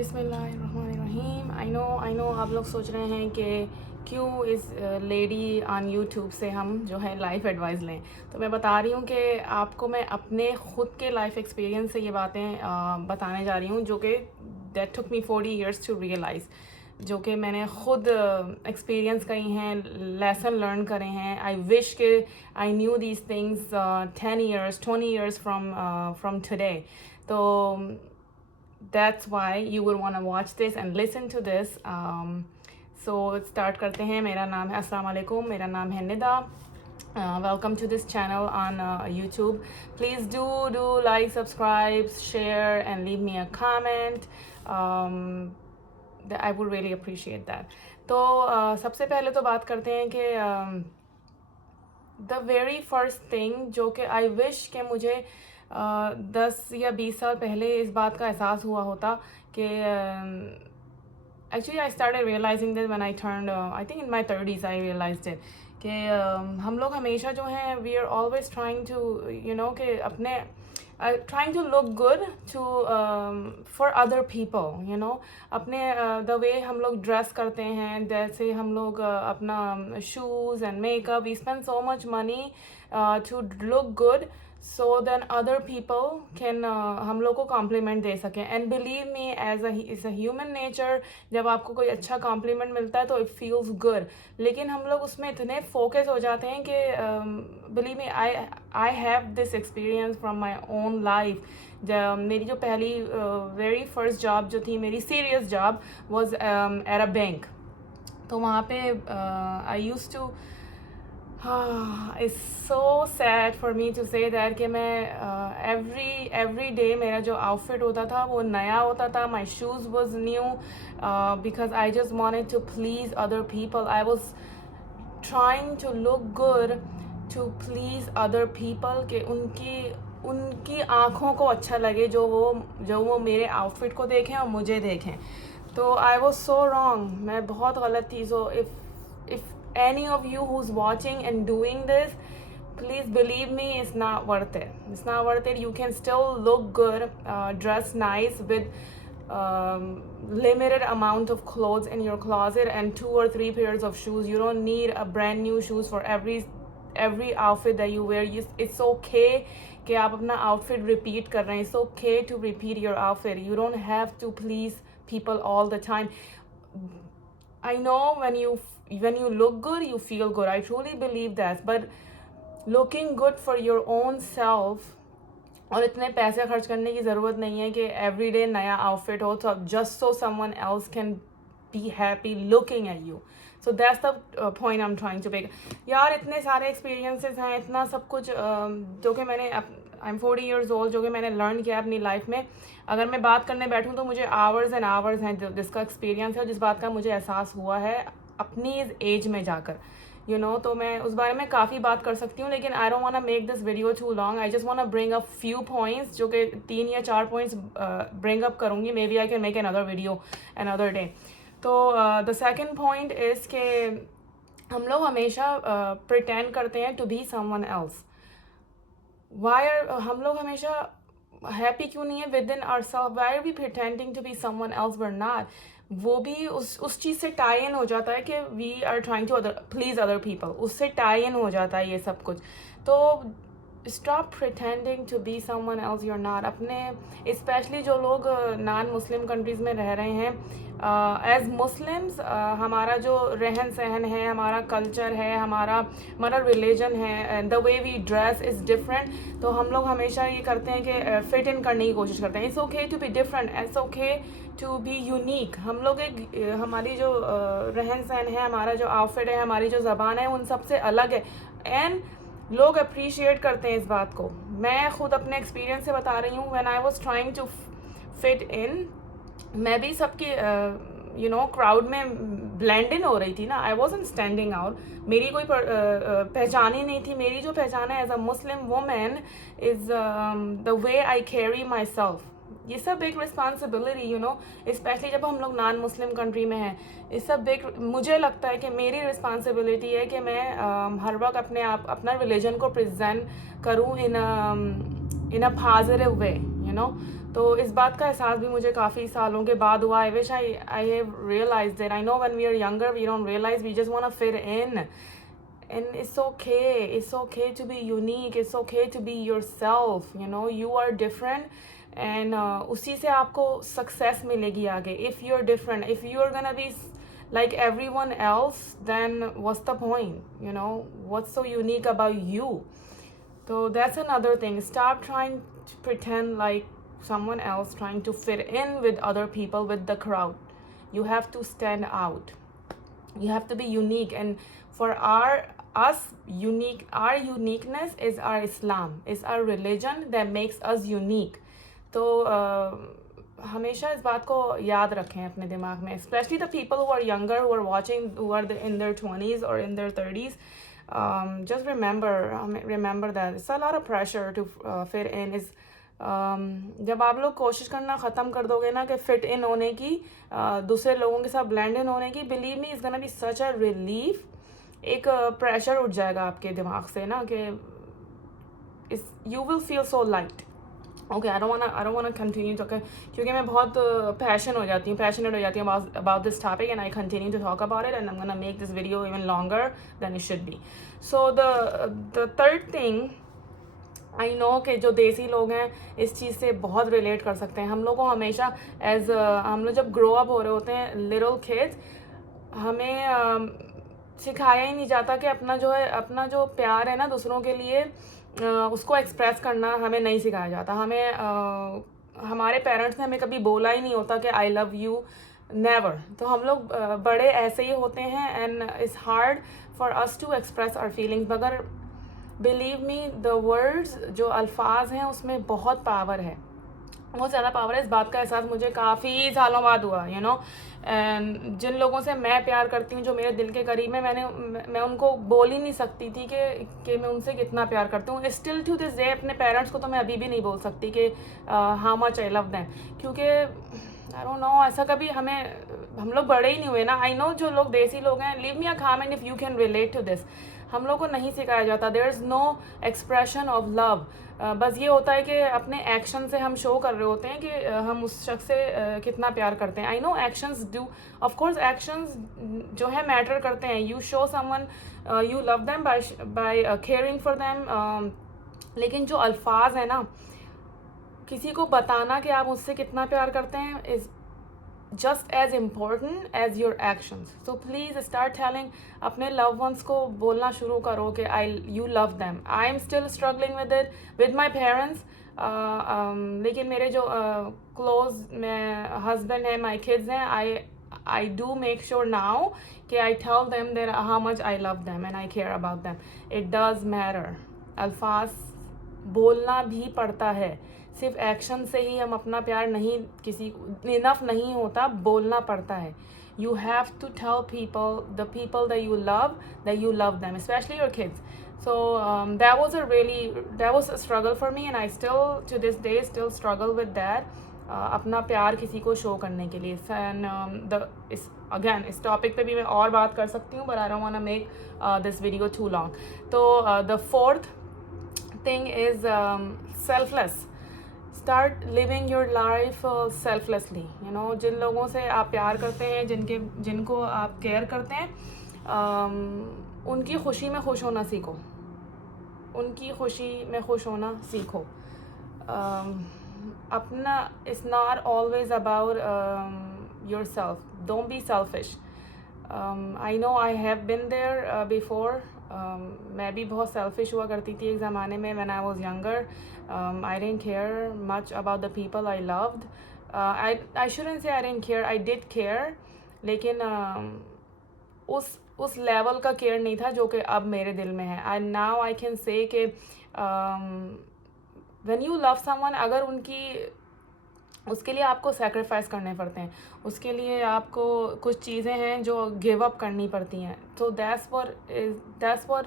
बिस्मिल्लाहिर्रहमानिर्रहीम। I know आप लोग सोच रहे हैं कि क्यों इस लेडी ऑन यूट्यूब से हम जो है लाइफ एडवाइस लें। तो मैं बता रही हूँ कि आपको मैं अपने ख़ुद के लाइफ एक्सपीरियंस से ये बातें बताने जा रही हूँ जो कि that took me 40 years to realise, जो कि मैंने ख़ुद एक्सपीरियंस करी हैं, लेसन लर्न करे हैं। आई विश के I knew these things 10 years 20 years from today. तो that's why you would want to watch this and listen to this. So start करते हैं। मेरा नाम है अस्सलाम वालेकुम, मेरा नाम है Nida. Welcome to this channel on YouTube. Please do like, subscribe, share and leave me a comment. I would really appreciate that. तो सबसे पहले तो बात करते हैं कि the very first thing जो कि I wish कि मुझे 10 या 20 साल पहले इस बात का एहसास हुआ होता कि actually I started realising this when I turned I think in my 30s I realised it कि हम लोग हमेशा जो हैं we are always trying to you know कि अपने trying to look good to for other people, you know. अपने the way हम लोग ड्रेस करते हैं, जैसे हम लोग अपना shoes and makeup, we spend so much money to look good so then other people can हम लोग को compliment दे सकें. And believe me, as a human nature, जब आपको कोई अच्छा compliment मिलता है तो it feels good. लेकिन हम लोग उसमें इतने focus हो जाते हैं कि believe me, I have this experience from my own life. मेरी जो पहली very first job जो थी, मेरी serious job was at a bank. तो वहाँ पे I used to it's so sad for me to say that कि मैं every day मेरा जो outfit होता था वो नया होता था. My shoes was new because I just wanted to please other people. I was trying to look good to please other people कि उनकी आँखों को अच्छा लगे जो वो मेरे outfit को देखें और मुझे देखें. तो I was so wrong. मैं बहुत गलत थी. So if any of you who's watching and doing this, please believe me, it's not worth it. It's not worth it. You can still look good, dress nice with limited amount of clothes in your closet and 2 or 3 pairs of shoes. You don't need a brand new shoes for every outfit that you wear. It's okay कि आप अपना outfit repeat कर रहे हैं. It's okay to repeat your outfit. You don't have to please people all the time. I know when you look good, you feel good. I truly believe that. But looking good for your own self, और इतने पैसे खर्च करने की ज़रूरत नहीं है कि every day नया outfit हो तो just so someone else can be happy looking at you. So that's the point I'm trying to make. यार इतने सारे experiences हैं, इतना सब कुछ जो कि मैंने I'm 40 years old, जो कि मैंने learn किया अपनी life में. अगर मैं बात करने बैठूँ तो मुझे hours and hours हैं जिसका experience है और जिस बात का मुझे एहसास हुआ है अपनी इस एज में जाकर, you know. तो मैं उस बारे में काफ़ी बात कर सकती हूँ, लेकिन I don't want to make this video too long. I just want to bring up few points, जो कि 3 या 4 points bring up करूँगी. Maybe I can make another video another day. तो the second point is कि हम लोग हमेशा pretend करते हैं to be someone else. हम लोग हमेशा हैप्पी क्यों नहीं है within ourselves? Why are we pretending to be someone else we're not? वो भी उस चीज़ से टाई इन हो जाता है कि we are trying to please other people. उससे टाई इन हो जाता है ये सब कुछ. तो stop pretending to be someone else you're not. अपने especially जो लोग नॉन मुस्लिम कंट्रीज़ में रह रहे हैं, एज मुस्लिम्स हमारा जो रहन सहन है, हमारा कल्चर है, हमारा रिलीजन है, the way we dress is different. तो हम लोग हमेशा ये करते हैं कि फिट इन करने की कोशिश करते हैं. It's okay to be different, it's okay to be unique. हम लोग हमारी जो रहन सहन है, हमारा जो आउटफिट है, हमारी जो ज़बान है, उन सबसे अलग है. एंड लोग अप्रिशिएट करते हैं इस बात को. मैं खुद अपने एक्सपीरियंस से बता रही हूँ. When I was trying to fit in, मैं भी सबकी क्राउड में ब्लेंड इन हो रही थी ना. आई वॉजंट स्टैंडिंग आउट. मेरी कोई पहचान ही नहीं थी. मेरी जो पहचान है as a Muslim women is the way I carry myself. ये सब एक रिस्पॉन्सिबिलिटी, यू नो, स्पेशली जब हम लोग नॉन मुस्लिम कंट्री में हैं. इस सब एक मुझे लगता है कि मेरी रिस्पॉन्सिबिलिटी है कि मैं हर वक्त अपना रिलीजन को प्रेजेंट करूँ in a positive way, you know. तो इस बात का एहसास भी मुझे काफ़ी सालों के बाद हुआ. I wish I have realised it. I know when we are younger we don't realise, we just want to fit in. And it's okay to be unique, it's okay to be yourself, you know, you are different. And उसी से आपको success मिलेगी आगे. If you're different, if you're gonna be like everyone else, then what's the point, you know, what's so unique about you? So that's another thing. Stop trying to pretend like someone else, trying to fit in with other people, with the crowd. You have to stand out, you have to be unique. And for our uniqueness is our Islam, is our religion that makes us unique. तो हमेशा इस बात को याद रखें अपने दिमाग में, especially the people who are younger, who are watching, who are in their 20s or in their 30s. Just remember that it's a lot of pressure to fit in. Is जब आप लोग कोशिश करना ख़त्म कर दोगे ना कि फ़िट इन होने की, दूसरे लोगों के साथ ब्लेंड इन होने की, believe me is gonna be such a relief. एक प्रेशर उठ जाएगा आपके दिमाग से ना कि you will feel so light. Okay, I don't want continue talk, क्योंकि मैं बहुत पैशनेट हो जाती हूँ about this topic, and I continue to talk about it, and I am gonna make this video even longer than it should be. So the third thing, I know कि जो देसी लोग हैं इस चीज़ से बहुत रिलेट कर सकते हैं. हम लोग को हमेशा हम लोग जब ग्रो अप हो रहे होते हैं, लिटिल किड्स, हमें सिखाया ही नहीं जाता कि अपना जो प्यार है ना दूसरों के लिए, उसको एक्सप्रेस करना हमें नहीं सिखाया जाता. हमारे पेरेंट्स ने हमें कभी बोला ही नहीं होता कि आई लव यू, नेवर. तो हम लोग बड़े ऐसे ही होते हैं, and it's hard for us to express our feelings. मगर बिलीव मी, द वर्ड्स, जो अल्फाज हैं उसमें बहुत पावर है, बहुत ज़्यादा पावर है. इस बात का एहसास मुझे काफ़ी सालों बाद हुआ, यू नो. एंड जिन लोगों से मैं प्यार करती हूँ, जो मेरे दिल के करीब है, मैं उनको बोल ही नहीं सकती थी कि मैं उनसे कितना प्यार करती हूँ. स्टिल टू दिस डे अपने पेरेंट्स को तो मैं अभी भी नहीं बोल सकती कि how much I love them, क्योंकि आई डोंट नो, ऐसा कभी हम लोग बड़े ही नहीं हुए ना. आई नो जो लोग देसी लोग हैं, leave me a comment if you can relate to this. हम लोग को नहीं सिखाया जाता. There is no expression of love. बस ये होता है कि अपने एक्शन से हम शो कर रहे होते हैं कि हम उस शख्स से कितना प्यार करते हैं. I know actions do, of course actions जो है मैटर करते हैं. You show someone you love them by caring for them. लेकिन जो अल्फाज है ना, किसी को बताना कि आप उससे कितना प्यार करते हैं is just as important as your actions. So please start telling अपने loved ones को बोलना शुरू करो कि you love them. I am still struggling with it with my parents. लेकिन मेरे जो close में husband है, my kids हैं, I do make sure now कि I tell them that how much I love them and I care about them. It does matter. अल्फाज बोलना भी पड़ता है. सिर्फ एक्शन से ही हम अपना प्यार नहीं, किसी इनफ नहीं होता, बोलना पड़ता है. You have to tell the people that you love them, specially your kids. So that was a struggle for me, and I still to this day still struggle with that. अपना प्यार किसी को show करने के लिए. And again इस topic पे भी मैं और बात कर सकती हूँ, but I don't want to make this video too long. तो the fourth thing is selfless. Start living your life selflessly. You know, जिन लोगों से आप प्यार करते हैं, जिनको आप केयर करते हैं, उनकी खुशी में खुश होना सीखो. उनकी खुशी में खुश होना सीखो. अपना, it's not always about yourself. Don't be selfish. I know I have been there before. मैं भी बहुत सेल्फिश हुआ करती थी एक ज़माने में. When I was younger, I didn't care much about the people I loved. I shouldn't say I didn't care. I did care, लेकिन उस लेवल का केयर नहीं था जो कि अब मेरे दिल में है. And now I can say कि when you love someone, अगर उसके लिए आपको सेक्रीफाइस करने पड़ते हैं, उसके लिए आपको कुछ चीज़ें हैं जो गिव अप करनी पड़ती हैं. तो that's what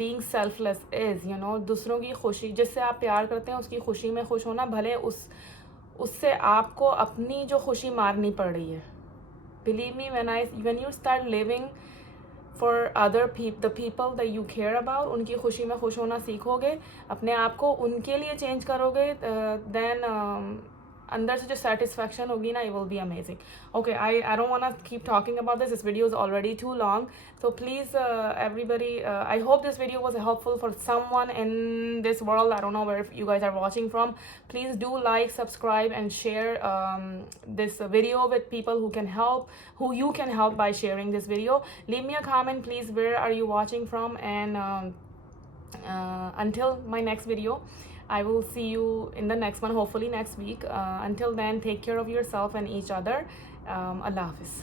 being selfless is, you know. दूसरों की खुशी, जिससे आप प्यार करते हैं, उसकी खुशी में खुश होना, भले उससे आपको अपनी जो खुशी मारनी पड़ रही है. Believe me, when you start living for the people that you care about, उनकी खुशी में खुश होना सीखोगे, अपने आप को उनके लिए चेंज करोगे, then अंदर से जो satisfaction होगी ना, it will be amazing. Okay, I don't want to keep talking about this. This video is already too long. So please, everybody, I hope this video was helpful for someone in this world. I don't know where you guys are watching from. Please do like, subscribe, and share this video with people who can help, who you can help by sharing this video. Leave me a comment, please. Where are you watching from? And until my next video, I will see you in the next one, hopefully next week. Until then, take care of yourself and each other. Allah Hafiz.